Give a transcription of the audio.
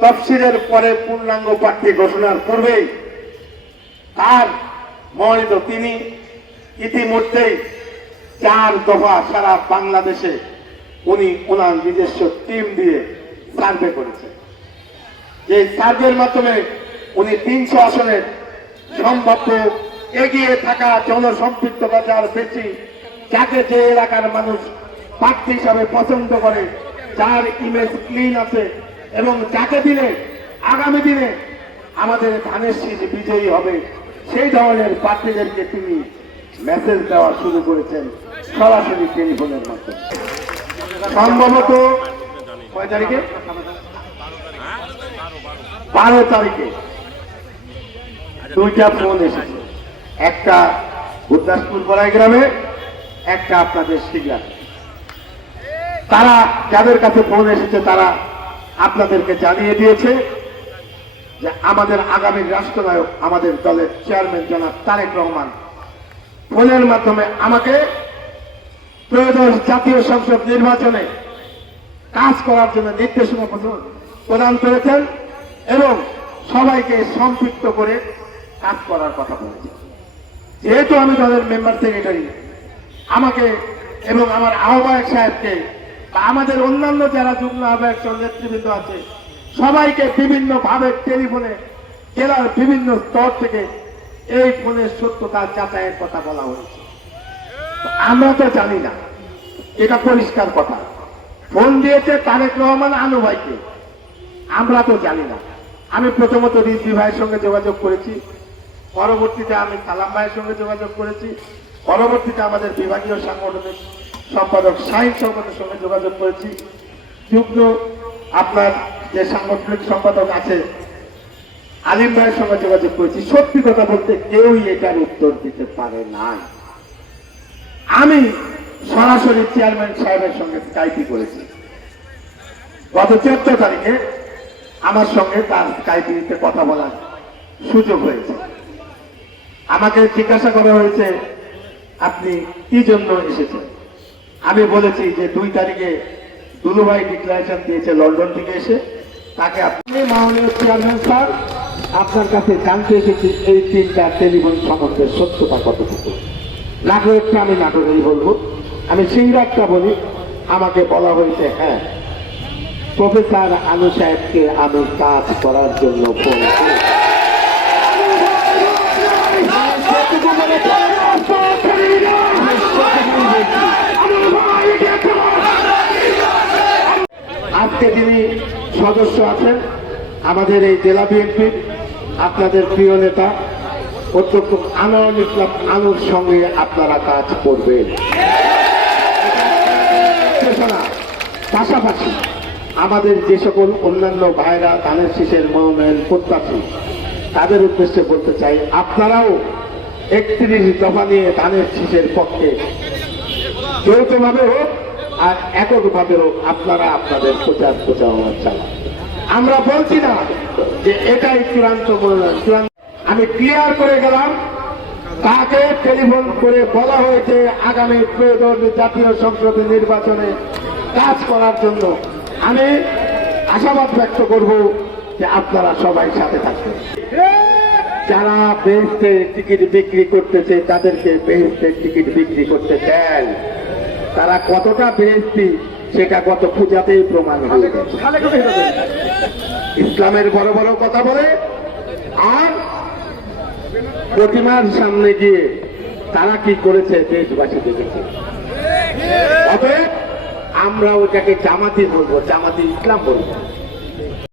তফসিলের পরে পূর্ণাঙ্গ প্রার্থী ঘোষণার পূর্বেই তার মনোনীত তিনি ইতিমধ্যেই 4 দফা সারা বাংলাদেশে উনি ওনার নিজস্ব টিম দিয়ে সার্ভে করেছে। যে সার্ভের মাধ্যমে উনি 300 আসনের সম্ভাব্য এগিয়ে থাকা জনসম্পৃক্ততা যার বেশি, যাকে যে এলাকার মানুষ প্রার্থী হিসাবে পছন্দ করে, যার ইমেজ ক্লিন আছে এবং যাকে দিলে আগামী দিনে আমাদের ধানের শীষ বিজয়ী হবে, সেই ধরনের প্রার্থীদেরকে তিনি মেসেজ দেওয়া শুরু করেছেন সরাসরি টেলিফোনের মাধ্যমে। সম্ভবত কয় তারিখে? 12 তারিখে 2টা ফোন এসেছে, একটা গুরদাসপুর বড়াই গ্রামে, একটা আপনাদের শিগলা। তারা যাদের কাছে ফোন এসেছে তারা আপনাদেরকে জানিয়ে দিয়েছে যে আমাদের আগামী রাষ্ট্রনায়ক আমাদের দলের চেয়ারম্যান জনাব তারেক রহমান ফোনের মাধ্যমে আমাকে ত্রয়োদশ জাতীয় সংসদ নির্বাচনে কাজ করার জন্য নির্দেশনা প্রদান করেছেন এবং সবাইকে সম্পৃক্ত করে কাজ করার কথা বলেছেন। যেহেতু আমি দলের মেম্বার সেক্রেটারি, আমাকে এবং আমার আহ্বায়ক সাহেবকে বা আমাদের অন্যান্য যারা যুগ্ম আহ্বায়ক নেতৃবৃন্দ আছে সবাইকে বিভিন্ন ভাবে টেলিফোনে জেলার বিভিন্ন স্তর থেকে এই ফোনের সত্যতা যাচাইয়ের কথা বলা হয়েছে। আমরা তো জানি না, এটা পরিষ্কার কথা। ফোন দিয়েছে তারেক রহমান আনু ভাইকে, আমরা তো জানি না। আমি প্রথমত রিজভি ভাইয়ের সঙ্গে যোগাযোগ করেছি, পরবর্তীতে আমি সালাম ভাইয়ের সঙ্গে যোগাযোগ করেছি, পরবর্তীতে আমাদের বিভাগীয় সাংগঠনিক সম্পাদক শাহিন সরকারের সঙ্গে যোগাযোগ করেছি, যুগ্ম আপনার যে সাংগঠনিক সম্পাদক আছে আলিম ভাইয়ের সঙ্গে যোগাযোগ করেছি। সত্যি কথা বলতে কেউই এটার উত্তর দিতে পারে না। আমি সরাসরি চেয়ারম্যান সাহেবের সঙ্গে স্কাইপি করেছি। গত 14 তারিখে আমার সঙ্গে তার স্কাইপিতে কথা বলার সুযোগ হয়েছে। আমাকে জিজ্ঞাসা করা হয়েছে আপনি কি জন্য এসেছেন। আমি বলেছি যে 2 তারিখে দুলুভাই ডিক্লারেশন দিয়েছে লন্ডন থেকে এসে, তাকে আপনি মাননীয় চেয়ারম্যান স্যার আপনার কাছে জানতে এসেছি এই 3টা টেলিফোন সম্বন্ধে সত্যতা কতটুকু। নাটকটা আমি নাটকেই বলবো, আমি সিংরাটটা বলি। আমাকে বলা হয়েছে হ্যাঁ, প্রফেসর আনু সাহেবকে আমি কাজ করার জন্য ফোন করি। আজকে যিনি সদস্য আছেন আমাদের এই জেলা বিএনপির, আপনাদের প্রিয় নেতা অধ্যক্ষ আনোয়ারুল ইসলাম আনুর সঙ্গে আপনারা কাজ করবেন। পাশাপাশি আমাদের যে সকল অন্যান্য ভাইরা ধানের শীষের মনোনয়ন প্রত্যাশী তাদের উদ্দেশ্যে বলতে চাই, আপনারাও 31 দফা নিয়ে ধানের শীষের পক্ষে যৌথভাবে হোক আর এককভাবে হোক আপনারা আপনাদের প্রচারণা চালান। আমরা বলছি না যে এটাই চূড়ান্ত মনোনয়ন, চূড়ান্ত। আমি ক্লিয়ার করে গেলাম, তাকে টেলিফোন করে বলা হয়েছে আগামী ত্রয়োদশ জাতীয় সংসদ নির্বাচনে কাজ করার জন্য। আমি আশাবাদ ব্যক্ত করব যে আপনারা সবাই সাথে থাকবেন। যারা বেহেশতের টিকিট বিক্রি করতেছে তাদেরকে বেহেশতের টিকিট বিক্রি করতে দেন। তারা কতটা বেহেশতি সেটা গত পূজাতেই প্রমাণ হয়ে গেছে। ইসলামের বড় বড় কথা বলে আর প্রতিমার সামনে গিয়ে তারা কি করেছে দেশবাসী দেখেছে। অতএব আমরা ওটাকে জামাতি বলবো, জামাতি ইসলাম বলবো।